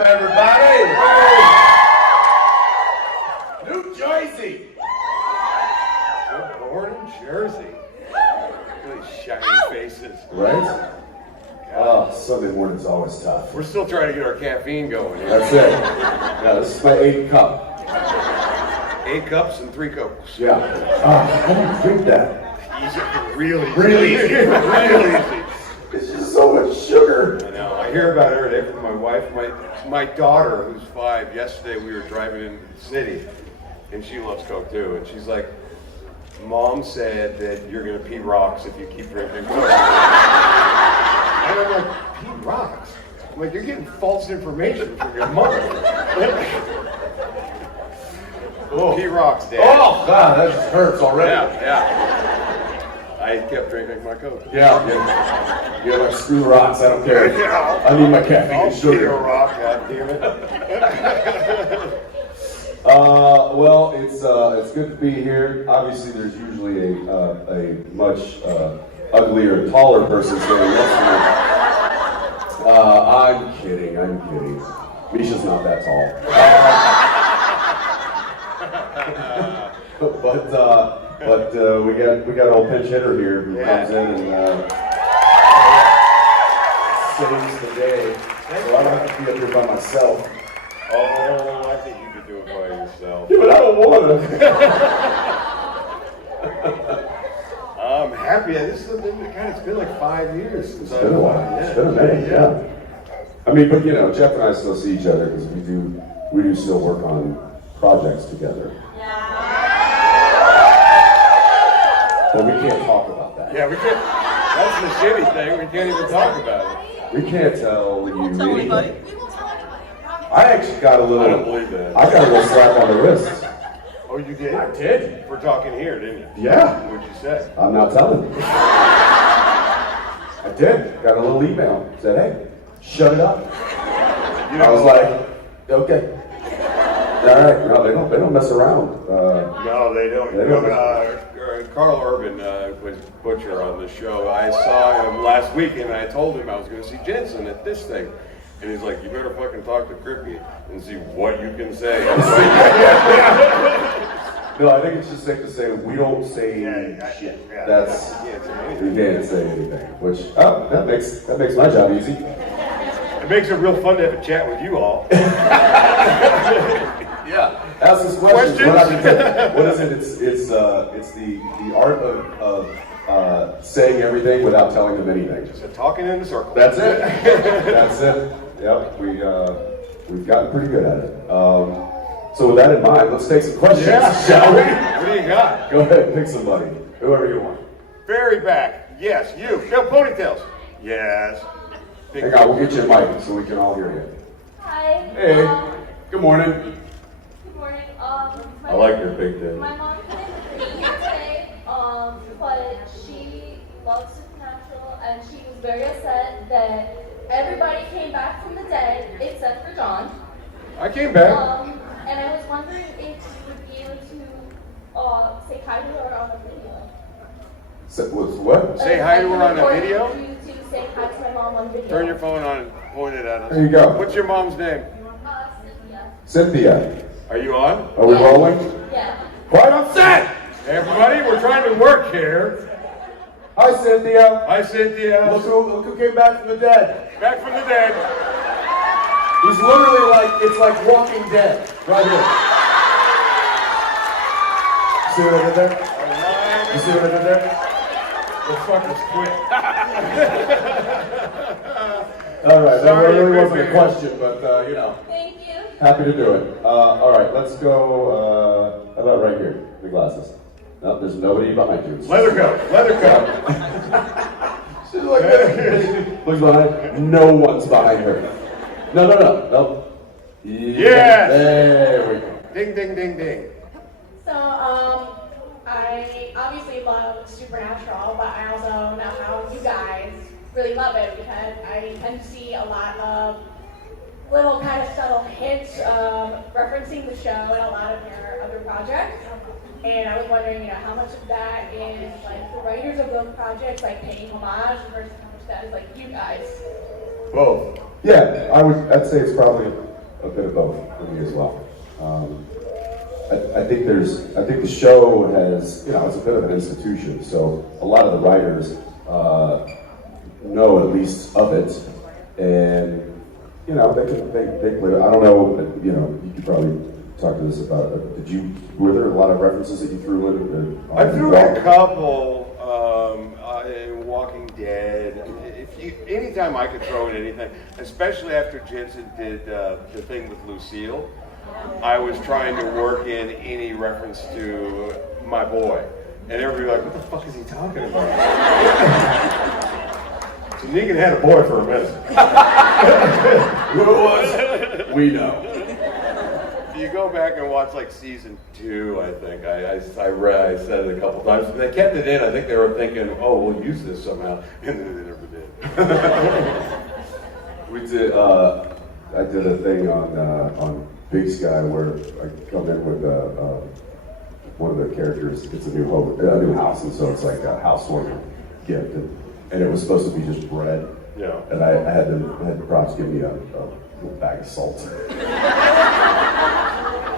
up, everybody? New Jersey. We're born in Jersey. Really shiny faces. Right? Oh, Sunday morning's always tough. We're still trying to get our caffeine going here. That's it. Yeah, this is my 8th cup. 8 cups and 3 Cokes. Yeah. How do you drink that? Easy, really easy. really easy. It's just so much sugar. I know. I hear about it every day from my wife. My daughter, who's 5, yesterday we were driving into the city, and she loves Coke too. And she's like, Mom said that you're going to pee rocks if you keep drinking Coke. And I'm like, pee rocks? I'm like, you're getting false information from your mother. Oh. Pee rocks, Dad. Oh, God, that just hurts already. Yeah. I kept drinking my Coke. Yeah. You're like, screw rocks, I don't care. Yeah. I need my caffeine I'll and sugar. pee a rock, God damn it. Well, it's good to be here. Obviously, there's usually a much uglier, taller person standing next to me. I'm kidding. Misha's not that tall. But we got old pinch hitter here who comes in and saves the day. So I don't have to be up here by myself. Oh, I think you could do it by yourself. Yeah, but I don't want to. I'm happy. This is it's been like 5 years since It's been a while. Yeah. It's been a minute, yeah. I mean, but you know, Jeff and I still see each other because we do still work on projects together. But we can't talk about that. Yeah, we can't. That's the shitty thing. We can't even talk about it. We can't tell you anything. We won't tell anybody. I actually got a little. I don't believe that. I got a little slap on the wrist. Oh, you did? I did. We're talking here, didn't you? Yeah. What'd you say? I'm not telling you. I did. Got a little email. Said, hey, shut it up. I was like, okay. All right. No, they don't mess around. No, they don't. They don't. Carl Urban was Butcher on the show. I saw him last week, and I told him I was going to see Jensen at this thing. And he's like, you better fucking talk to Crippy and see what you can say. No, I think it's just safe to say we don't say shit. That's we can't say anything. Which that makes my job easy. It makes it real fun to have a chat with you all. Yeah. Ask us questions. What is it? It's the art of saying everything without telling them anything. Just talking in a circle. That's it. That's it. Yep. We've gotten pretty good at it. So with that in mind, let's take some questions, shall we? What do you got? Go ahead, pick somebody. Whoever you want. Fairy back. Yes. You. No ponytails. Yes. Hang on, we'll get you a mic so we can all hear you. Hi. Hey. Good morning. Good morning. I like your big day. My mom couldn't be here today, but she loves Supernatural, and she was very upset that everybody came back from the dead except for John. I came back. And I was wondering if you would be able to say hi to her on a video. What? Say hi to her on a video? You to say hi to my mom on video. Turn your phone on and point it at us. There you go. What's your mom's name? Cynthia. Cynthia. Are you on? Are we rolling? Yeah. Quiet on set! Hey everybody, we're trying to work here. Hi, Cynthia. Hi, Cynthia. Look who came back from the dead. Back from the dead. He's literally it's like Walking Dead, right here. See what I did there? You see what I did there? The fuckers quit. All right, that Sorry, really you wasn't a couldn't question, but Thank you. happy to do it. All right, let's go. How about right here? The glasses. No, there's nobody behind you. Leather coat. She's like, looks behind. No one's behind her. No. Yes. There we go. Ding, ding, ding, ding. So, I obviously love Supernatural, but I also know how you guys really love it because I tend to see a lot of little kind of subtle hints referencing the show in a lot of your other projects. And I was wondering, how much of that is like the writers of those projects like paying homage versus how much that is like you guys. Both. Yeah, I'd say it's probably bit of both for me as well. I think the show has, it's a bit of an institution, so a lot of the writers know at least of it, and they play. I don't know, but, you could probably talk to us about. Were there a lot of references that you threw in? I threw in a couple. Walking Dead. Anytime I could throw in anything, especially after Jensen did the thing with Lucille, I was trying to work in any reference to my boy, and everybody was like, "What the fuck is he talking about?" So Negan had a boy for a minute. Who it was? We know. You go back and watch like season 2, I think. I said it a couple times. And they kept it in. I think they were thinking, oh, we'll use this somehow. And then they never did. We did. I did a thing on Big Sky where I come in with one of the characters gets a new house, and so it's like a housewarming gift, and it was supposed to be just bread. Yeah. And I had the props give me a little bag of salt.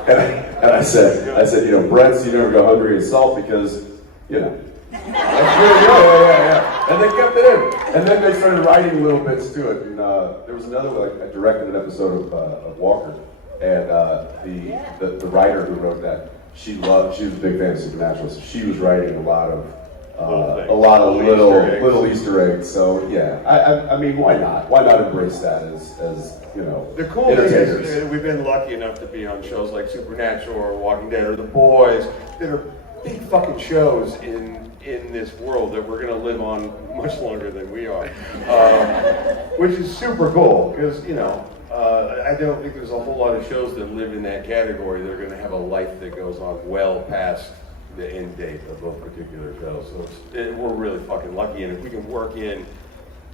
And I said, bread, so you never go hungry, and salt because, That's really good. Yeah. And they kept it in. And then they started writing little bits to it. And there was another one, I directed an episode of Walker, and the writer who wrote that, she was a big fan of Supernatural, so she was writing a lot of little Easter eggs. So yeah, I mean, why not? Why not embrace that as The cool thing is we've been lucky enough to be on shows like Supernatural or Walking Dead or The Boys that are big fucking shows in this world that we're going to live on much longer than we are, which is super cool because I don't think there's a whole lot of shows that live in that category that are going to have a life that goes on well past the end date of those particular shows. So we're really fucking lucky, and if we can work in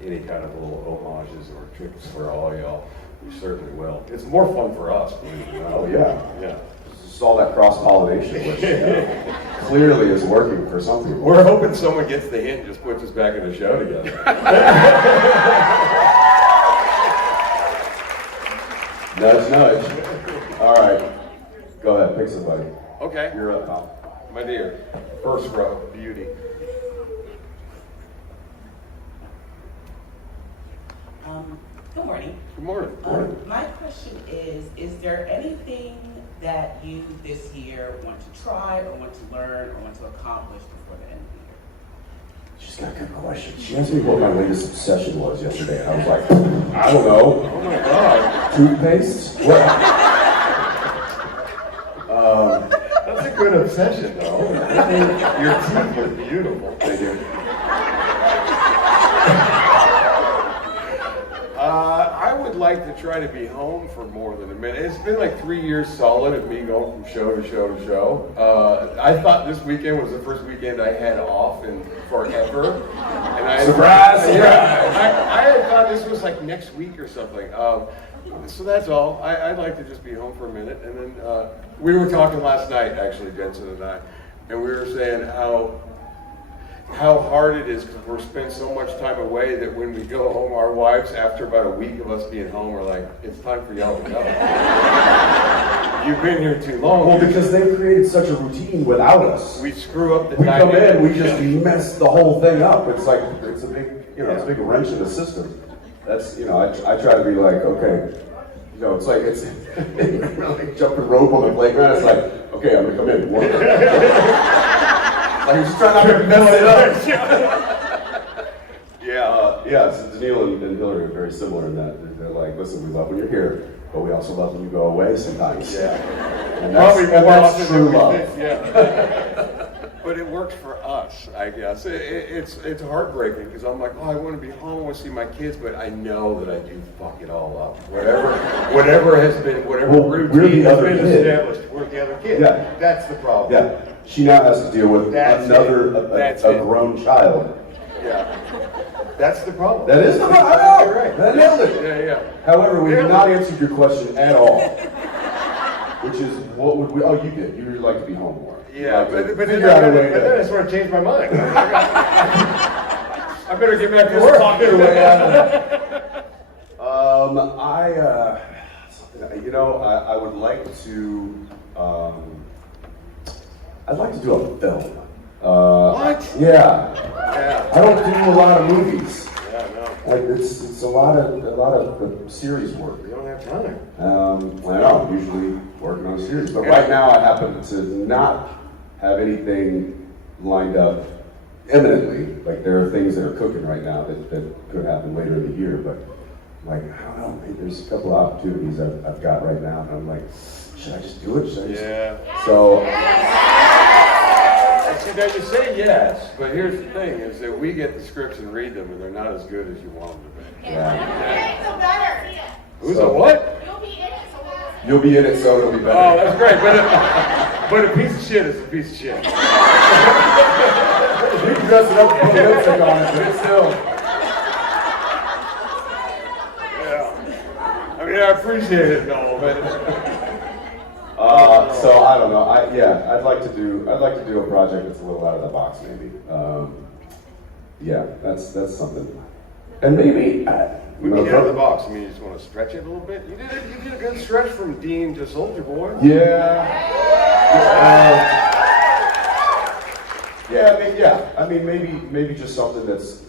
any kind of little homages or tricks for all y'all, we certainly will. It's more fun for us, believe it or not. Oh yeah. Yeah. Just all that cross-pollination, which clearly is working for some people. We're hoping someone gets the hint and just puts us back in the show together. Nudge, nudge. All right. Go ahead, pick somebody. Okay. You're up, pal. My dear, first row, beauty. Good morning. Good morning. My question is there anything that you this year want to try or want to learn or want to accomplish before the end of the year? She's got a good question. She asked me what my latest obsession was yesterday, and I was like, I don't know. Oh my God. Toothpaste? What? That's a good obsession, though. Your teeth are beautiful. Thank you. I would like to try to be home for more than a minute. It's been like 3 years solid of me going from show to show to show. I thought this weekend was the first weekend I had off in forever. And Surprise! I had thought this was like next week or something. So that's all. I'd like to just be home for a minute. And then we were talking last night, actually, Jensen and I, and we were saying how hard it is because we're spending so much time away that when we go home, our wives, after about a week of us being home, are like, it's time for y'all to go. You've been here too long. Well, because they've created such a routine without us. We screw up the We come dynamic. in, we just mess the whole thing up. It's like, it's a big, it's a big wrench in the system. That's, I try to be like, okay, it's like, it's like jumping rope on the playground. It's like, okay, I'm gonna come in. Like, you're just trying not to mess it up. Yeah, so Daniil and Hillary are very similar in that. They're like, listen, we love when you're here, but we also love when you go away sometimes. Yeah. And that's true love. Yeah. But it works for us, I guess. It's heartbreaking because I'm like, I want to be home, I want to see my kids, but I know that I do fuck it all up. Whatever has been, routine has been established, we're the other kid. Yeah. That's the problem. Yeah. She now has to deal with That's a grown child. Yeah. That's the problem. That is the problem. I know. You're right. That nailed it. Yeah. However, we did not answer your question at all. Which is, what would we? Oh, you did. You would like to be home more. Yeah, like but then figure out a way I sort of changed my mind. I better get back to work. Talk your way out of it. You know, I would like to. I'd like to do a film. What? Yeah. Yeah. I don't do a lot of movies. Yeah, no. Like it's a lot of series work. You don't have time. I know. I'm usually working on a series, but right now I happen to not have anything lined up imminently. Like there are things that are cooking right now that could happen later in the year, but like I don't know. Maybe there's a couple of opportunities I've got right now, and I'm like, should I just do it? Should I just? Yeah. So. See, now you say yes, but here's the thing: is that we get the scripts and read them, and they're not as good as you want them to be. Yeah. Who's So- a what? You'll be in it, so it'll be better. Oh, that's great, but a piece of shit is a piece of shit. You can dress it up and put lipstick on it, but it's still. Yeah. I mean, I appreciate it and all, but. So I don't know. I'd like to do a project that's a little out of the box, maybe. Yeah, that's something. And maybe We get out of the box. I mean, you just want to stretch it a little bit. You did a good stretch from Dean to Soldier Boy. Yeah. I mean, maybe just something that's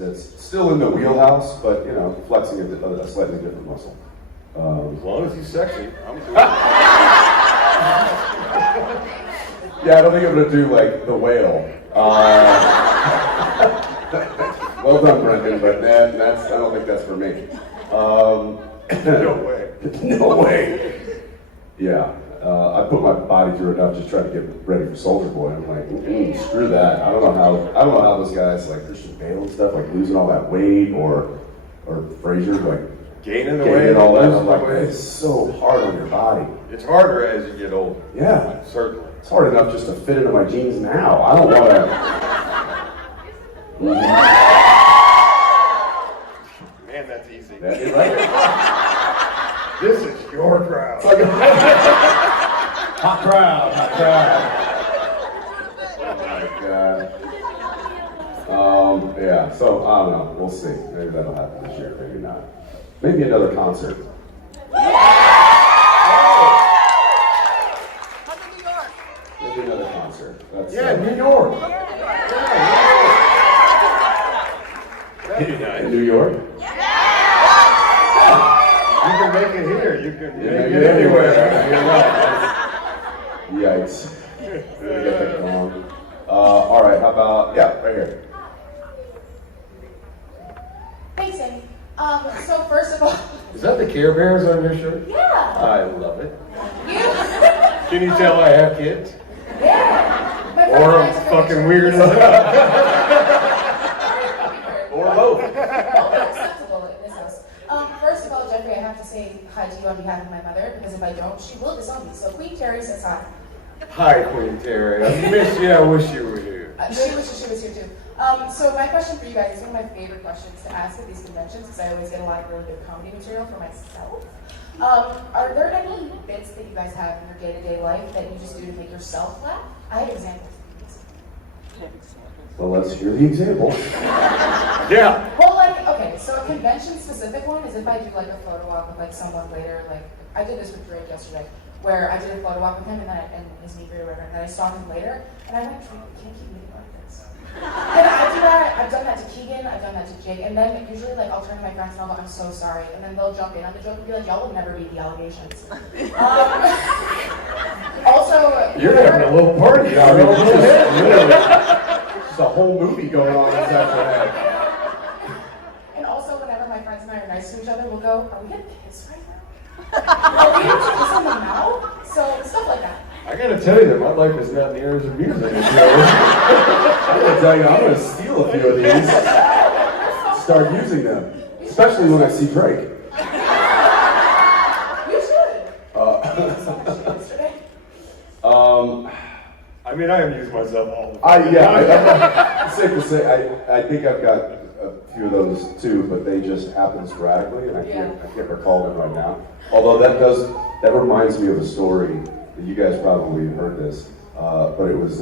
still in the wheelhouse, but you know, flexing a slightly different muscle. As long as he's sexy, I'm cool. Yeah, I don't think I'm gonna do like the whale. Well done, Brendan, but man, I don't think that's for me. No way. No way. Yeah, I put my body through enough just trying to get ready for Soldier Boy. I'm like, screw that. I don't know how those guys like Christian Bale and stuff, like losing all that weight, or Frazier like Gaining the weight, all that. losing I'm the like, weight. it's so hard on your body. It's harder as you get older. Yeah. Certainly. It's hard enough just to fit into my jeans now. I don't want to. Man, that's easy. Right? This is your crowd. Hot crowd. Oh my god. Yeah. So I don't know. We'll see. Maybe that'll happen this year. Maybe not. Maybe another concert. Maybe another concert. That's, Yeah, New York. In New York? You can make it here. You can Yeah, make it anywhere. Yikes. Really get that going. All right, how about, right here. Thanks, Amy. So first of all, Is that the Care Bears on your shirt? yeah. I love it. You. Can you tell I have kids? Yeah. My friend Or I'm likes to fucking picture- weird as hell. Or both. Both are acceptable in this house. First of all, Jeffrey, I have to say hi to you on behalf of my mother, because if I don't, she will disown me. So Queen Terry says hi. Hi, Queen Terry. I miss you. I wish you were here. She wishes she was here too. So my question for you guys is one of my favorite questions to ask at these conventions, because I always get a lot of really good comedy material for myself. Are there any bits that you guys have in your day-to-day life that you just do to make yourself laugh? I have examples. Well, let's hear the example. Yeah. Well, like, okay, so a convention-specific one is if I do like a photo op with like someone later, like I did this with Drake yesterday, where I did a photo op with him and his knee very reverend, and I saw him later, and I went, Drake, you can't keep me like this. And I do that. I've done that to Keegan. I've done that to Jake, and then usually like I'll turn to my friends and I'll go, I'm so sorry, and then they'll jump in on the joke and be like, y'all will never beat the allegations. Also, You're having a little party out I mean, here. just a whole movie going on inside your head. and also whenever my friends and I are nice to each other, we'll go, are we gonna kiss right now? Are we gonna kiss in the mouth? So stuff like that. I gotta tell you that my life is not near as amusing as yours. I'm gonna tell you, I'm gonna steal a few of these. Start using them, especially when I see Drake. You should. Yesterday. I mean, I amuse myself all the time. It's safe to say, I think I've got a few of those too, but they just happen sporadically, and I can't recall them right now. Although that reminds me of a story that you guys probably have heard this, but it was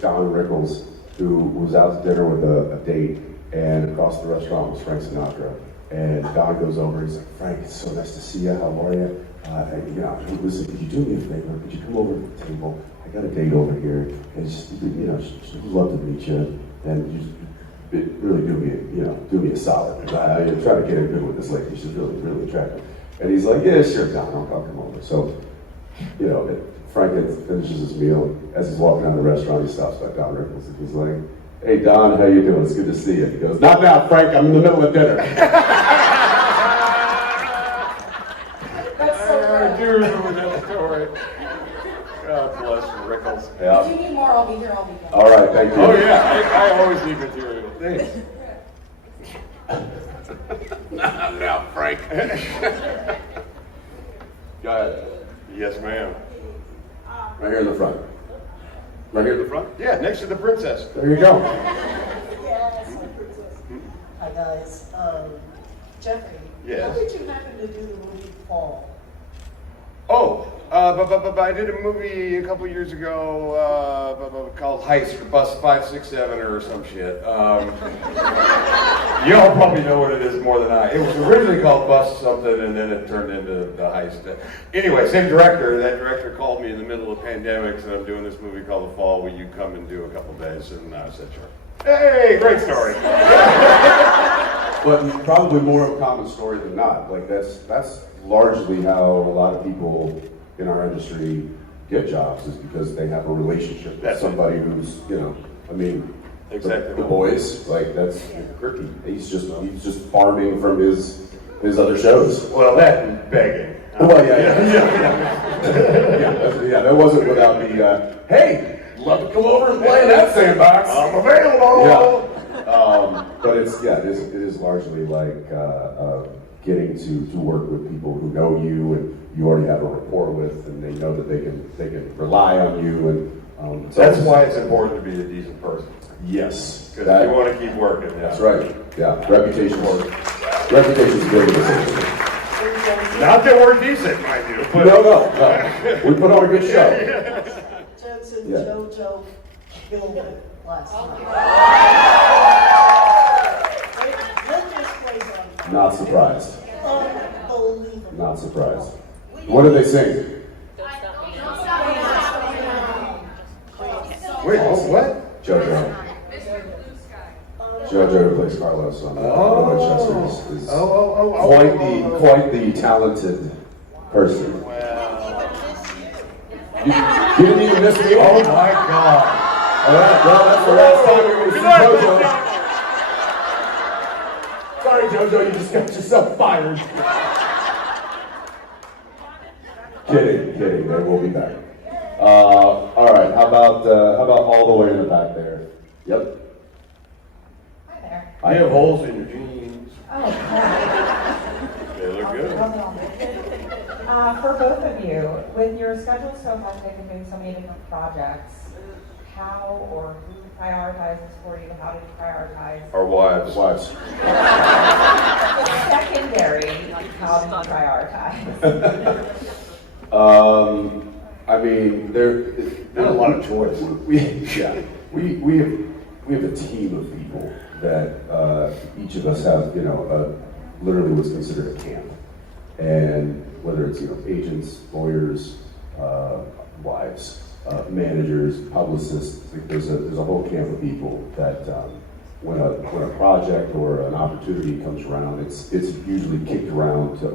Don Rickles who was out to dinner with a date, and across the restaurant was Frank Sinatra. And Don goes over, he's like, Frank, it's so nice to see you, how are you? listen, could you do me a favor? Could you come over to the table? I got a date over here, and she'd love to meet you, and you really do me a solid. I try to get in good with this lady. She's really, really attractive. And he's like, yeah, sure, Don, I'll come over. So, Frank finishes his meal. As he's walking out of the restaurant, he stops by Don Rickles, and he's like, hey, Don, how you doing? It's good to see you. He goes, not now, Frank. I'm in the middle of dinner. That's so I do remember that story. God bless Rickles. Yeah. If you need more, I'll be here all weekend. All right, thank you. Oh yeah, I always need material. Thanks. Now, Frank. Go ahead. Yes, ma'am. Right here in the front. Right here in the front? Yeah, next to the princess. There you go. Yes, my princess. Hi guys. Jeffrey. Yes. How did you happen to do the movie Fall? Oh, but I did a movie a couple years ago called Heist for Bus 567 or some shit. Y'all probably know what it is more than I. It was originally called Bus something, and then it turned into the Heist. Anyway, same director. That director called me in the middle of pandemics, and I'm doing this movie called The Fall. Will you come and do a couple days? And I said, sure. Hey, great story. But probably more of a common story than not. Like that's largely how a lot of people in our industry get jobs, is because they have a relationship with somebody who's, Exactly. The boys, like that's Ricky. He's just farming from his other shows. Well, that and begging. Well, yeah. That wasn't without the hey, love to come over and play in that sandbox. I'm available. Yeah. But it is largely like getting to work with people who know you and you already have a rapport with, and they know that they can rely on you, and That's why it's important to be a decent person. Yes, Because you want to keep working. Yeah. that's right. Yeah, reputation's big in this industry. Not that we're decent, mind you. But No. We put on a good show. Jensen, Yeah. JoJo killed it last night. Let this place on fire. Not surprised. Unbelievable. Not surprised. What did they sing? Wait, what? JoJo. JoJo, who plays Carlos on Winchester, is quite the talented person. You didn't even miss me. Oh my God. All right, well, that's the last time we're going to see JoJo. Sorry, JoJo, you just got yourself fired. Kidding. They will be back. All right. How about all the way in the back there? Yep. Hi there. I have holes in your jeans. Oh, crap. They look good. For both of you, with your schedule so hectic and doing so many different projects, how or who prioritizes for you? How do you prioritize? Our wives. Secondary, how do you prioritize? There's Not a lot of choice. We have a team of people that each of us have, literally what's considered a camp, and whether it's agents, lawyers, wives, managers, publicists, like there's a whole camp of people that when a project or an opportunity comes around, it's usually kicked around to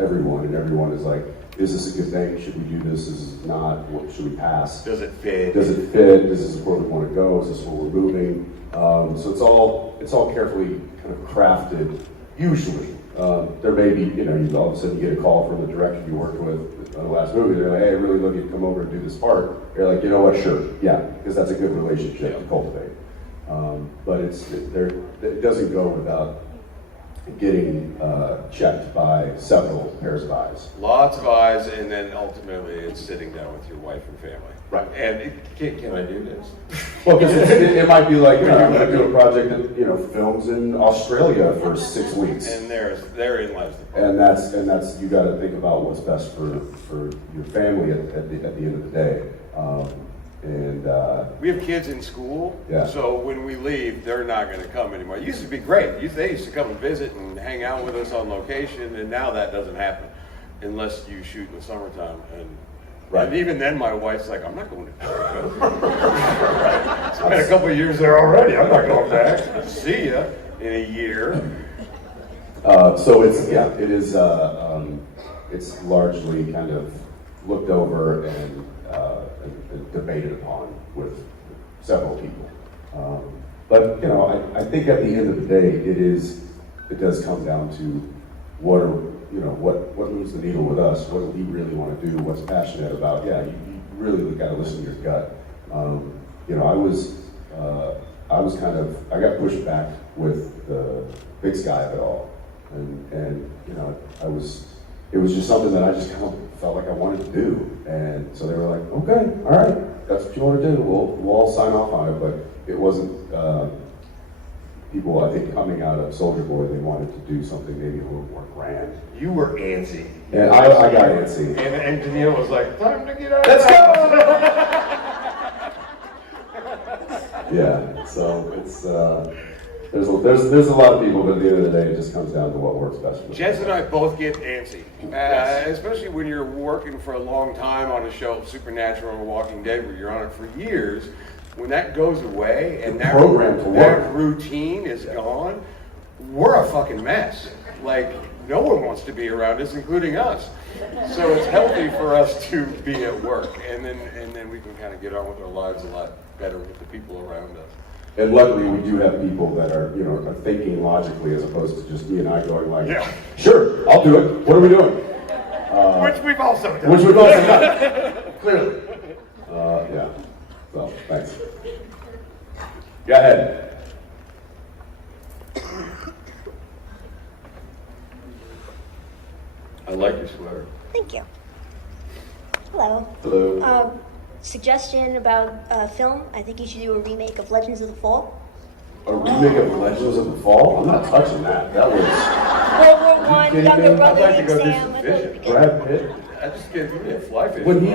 everyone, and everyone is like, is this a good thing? Should we do this? Is this not? What should we pass? Does it fit? Does it fit? Is this where we want to go? Is this where we're moving? So it's all carefully kind of crafted. Usually, there may be all of a sudden you get a call from the director you worked with on the last movie. They're like, hey, I really love you to come over and do this part. You're like, you know what? Sure, yeah, because that's a good relationship to cultivate. But it doesn't go without getting checked by several pairs of eyes. Lots of eyes, and then ultimately it's sitting down with your wife and family. Right. And can I do this? Well, because it might be like, you're going to do a project that films in Australia for 6 weeks, And therein lies the problem. and that's you got to think about what's best for your family at the end of the day. We have kids in school, Yeah. so when we leave, they're not going to come anymore. It used to be great. They used to come and visit and hang out with us on location, and now that doesn't happen. unless you shoot in the summertime. Right. And even then, my wife's like, I'm not going to Georgia. It's been a couple of years there already. I'm not going back. See ya in a year. So it's, yeah, it is, it's largely kind of looked over and debated upon with several people. But, you know, I think at the end of the day, it does come down to what moves the needle with us? What do we really want to do? What's passionate about? Yeah, you really got to listen to your gut. You know, I got pushed back with the big sky of it all, and you know, it was just something that I just kind of felt like I wanted to do, and so they were like, okay, all right, that's what you want to do. We'll all sign off on it, but it wasn't. People, I think, coming out of Soldier Boy, they wanted to do something maybe a little more grand. You were antsy. And I got antsy. And Danielle was like, time to get out. Let's go! Yeah, so it's, there's a lot of people, but at the end of the day, it just comes down to what works best for them. Jensen and I both get antsy, especially when you're working for a long time on a show, Supernatural or Walking Dead, where you're on it for years. When that goes away and that routine is gone, we're a fucking mess. Like, no one wants to be around us, including us. So it's healthy for us to be at work, and then we can kind of get on with our lives a lot better with the people around us. And luckily, we do have people that are thinking logically as opposed to just me and I going like, yeah, sure, I'll do it. What are we doing? Which we've also done. Clearly. Yeah. So, thanks. Go ahead. I like your sweater. Thank you. Hello. Hello. Suggestion about film. I think you should do a remake of Legends of the Fall. A remake of Legends of the Fall? I'm not touching that. That was... World War I, younger I'd brother like to named go do Sam. some I thought it'd fishing. be good. Brad Pitt? I just give me a fly fish. When he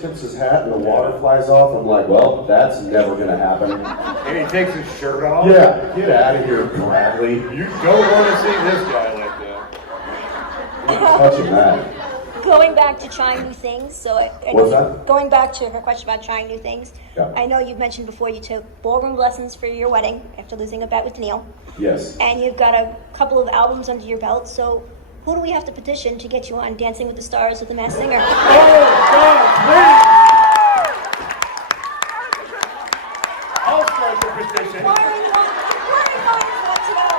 tips his hat and the water flies off, I'm like, well, that's never gonna happen. And he takes his shirt off. Yeah, get out of here, Bradley. You don't want to see this guy like that. I'm not touching that. Going back to trying new things. So What's that? Going back to her question about trying new things. Yeah. I know you mentioned before you took ballroom lessons for your wedding after losing a bet with Neil. Yes. And you've got a couple of albums under your belt. So who do we have to petition to get you on Dancing with the Stars with the Masked Singer? I'll start the petition. Why are you want to know?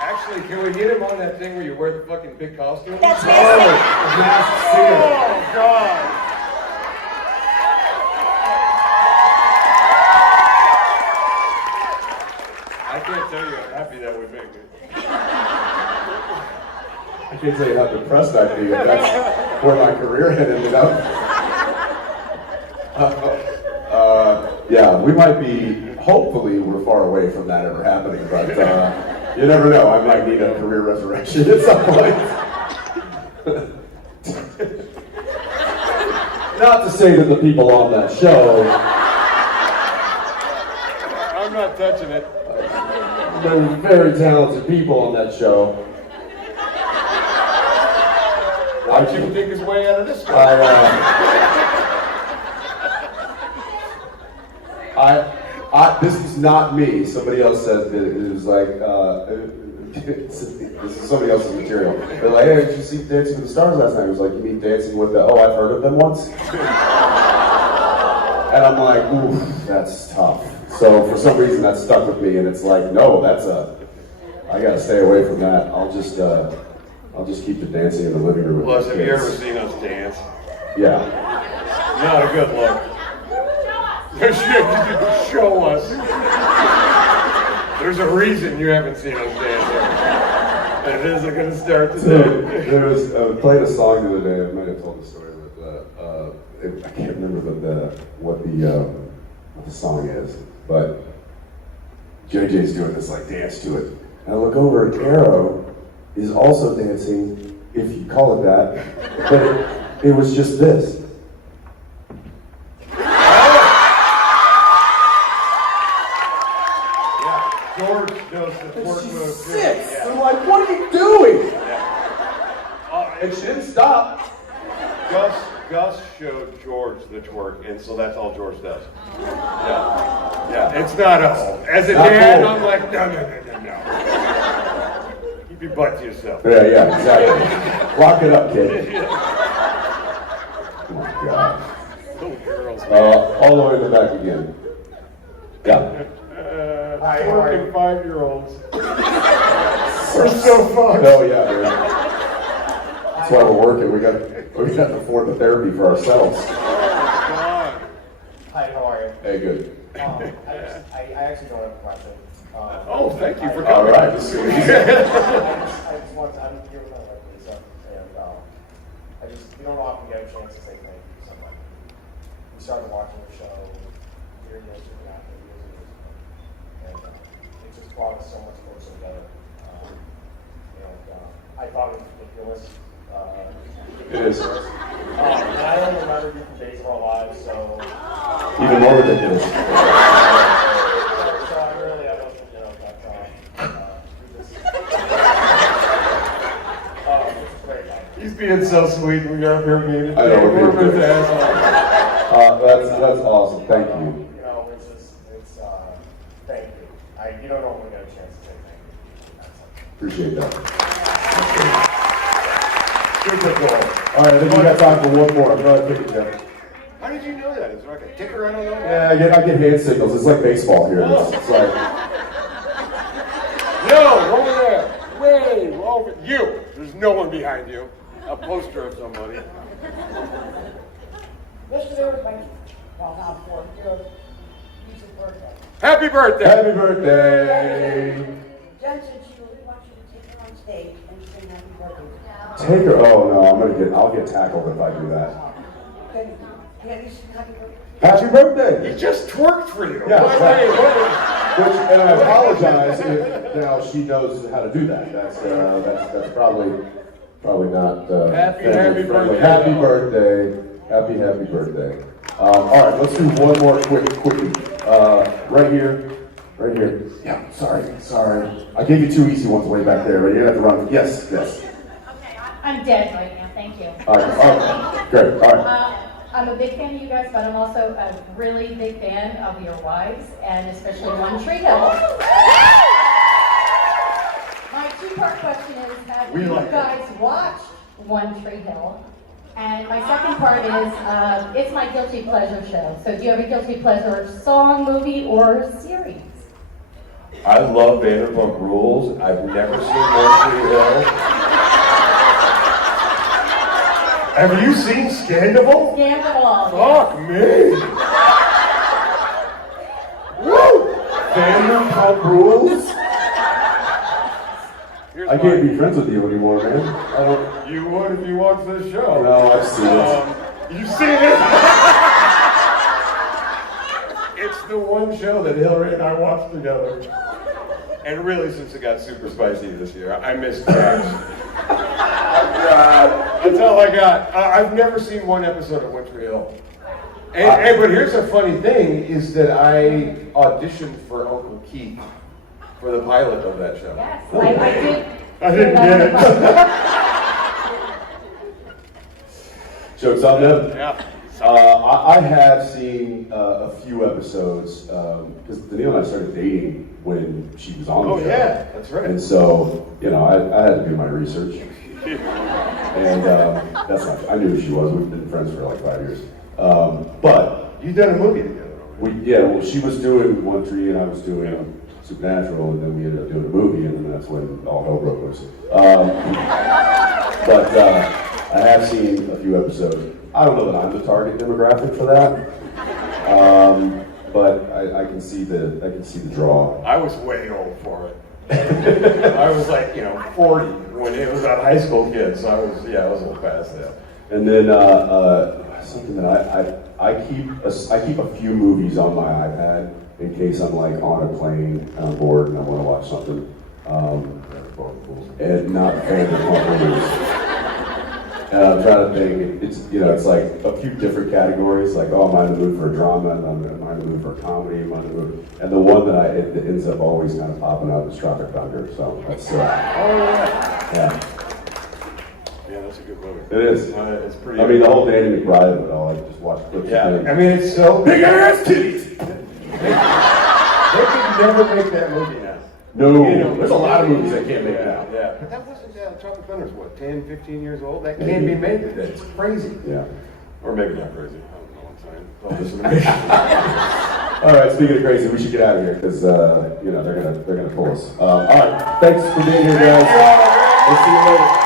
Actually, can we get him on that thing where you wear the fucking big costume? That's Masked Singer. Oh, God. I can't tell you how happy that would make me. I can't tell you how depressed I'd be if that's where my career had ended up. Yeah, we might be, hopefully we're far away from that ever happening, but you never know, I might need a career resurrection at some point. Not to say that the people on that show, I'm not touching it. there were very talented people on that show. How'd you think his way out of this one? This is not me. Somebody else said that it was like, this is somebody else's material. They're like, hey, did you see Dancing with the Stars last night? I was like, you mean Dancing with the, oh, I've heard of them once? And I'm like, ooh, that's tough. So for some reason that stuck with me, and it's like, no, I gotta stay away from that. I'll just keep the dancing in the living room with Plus, the have you kids. ever seen us dance? Yeah. Not a good look. Show us. There's a reason you haven't seen us dance. And it isn't going to start today. There was played a song the other day. I might have told the story, but I can't remember what the song is. But JJ's doing this like dance to it, and I look over and Arrow is also dancing, if you call it that. But it was just this. George does the fork move. Sits. I'm like, what are you doing? Oh, And she Gus showed George the twerk, and so that's all George does. Yeah, it's not us. As a Not dad, cool. I'm like, no. Keep your butt to yourself. Yeah, exactly. Lock it up, kid. Oh my God. Little girls. All the way in the back again. Yeah. Twerking 5-year-olds. We're so fucked. Oh yeah, dude. That's why we're working. We got to afford the therapy for ourselves. God. Hi, how are you? Hey, good. I actually don't have a question. Oh, thank you for All coming. right, this is easy. I just want to, I'm here with my wife, Lisa, and we don't often get a chance to say thank you to somebody. We started watching the show years and years ago, and it just brought us so much closer together. I thought it was ridiculous. It is. And I only remember you from Days of Our Lives, so. Even more ridiculous. So I really, I don't, do this. It's a great night. He's being so sweet. We got up here meeting. I know, we're We're being assholes. That's awesome. Thank you. Thank you. You don't normally get a chance to say thank you. That's it. Appreciate that. Super cool. All right, I think we got time for one more. Go ahead, pick it, Jeff. How did you know that? Is there like a ticker? I don't know. Yeah, I get hand signals. It's like baseball here. It's like, No, over there. Way over. You. There's no one behind you. A poster of somebody. Yesterday was my, well, now 4 years, Lisa's birthday. Happy birthday. happy birthday. Jensen, she really wants you to take her on stage and sing happy birthday. Take her. Oh no, I'll get tackled if I do that. Can you sing happy birthday? Happy birthday. He just twerked for you. Yeah, What? exactly. Wait. And I apologize if now she knows how to do that. That's probably not Happy family friendly. birthday. Happy birthday. Happy birthday. All right, let's do one more quickie. Right here. Yeah, sorry. I gave you 2 easy ones way back there. Right? You have to run. Yes. I'm dead right now, thank you. All right. Great. All right. I'm a big fan of you guys, but I'm also a really big fan of your wives, and especially One Tree Hill. My two-part question is, have We you like guys watched One Tree Hill? And my second part is, it's my guilty pleasure show. So do you have a guilty pleasure song, movie, or series? I love Vanderpump Rules. I've never seen One Tree Hill. Have you seen Scandal? Scandal. Fuck me! Woo! Vanderpump Rules. Here's I can't be friends with you anymore, man. I don't. You would if you watched this show. No, I've seen it. You've seen it? It's the one show that Hillary and I watched together. And really, since it got super spicy this year, I missed Jax. That's all I got. I've never seen one episode of One Tree Hill. But here's a funny thing, is that I auditioned for Uncle Keith for the pilot of that show. Yes, I did. I didn't get it. Jokes on them. Yeah. I have seen a few episodes because Danielle and I started dating when she was on the Oh show. yeah, that's right. And so, I had to do my research. And that's not, I knew who she was. We've been friends for like 5 years. But You've done a movie together. well, she was doing One Tree and I was doing Supernatural, and then we ended up doing a movie, and then that's when all hell broke loose. But I have seen a few episodes. I don't know that I'm the target demographic for that, but I can see the draw. I was way old for it. I was like, 40 when it was on High School Kids. So I was a little past that. And then something that I keep a few movies on my iPad in case I'm like on a plane and I'm bored and I want to watch something. And not Vanderpump Rules. And I'm trying to think. It's like a few different categories. Like, oh, am I in the mood for a drama? Am I in the mood for a comedy? Am I in the mood? And the one that it ends up always kind of popping up is Tropic Thunder. So that's yeah. Yeah, that's a good movie. It is. It's pretty. I mean, the whole Danny McBride of it all. I just watched clips Yeah, of I it. mean, it's so big ass titties. They could never make that movie now. No, You know, there's a lot of movies that can't make it Yeah, out. yeah. But that wasn't Tropic Thunder's what, 10, 15 years old? That can't be made today. It's crazy. Yeah. Or maybe not crazy. I don't know what I'm saying. Don't listen to me. All right, speaking of crazy, we should get out of here because you know they're gonna pull us. All right, thanks for being here, guys. We'll see you later.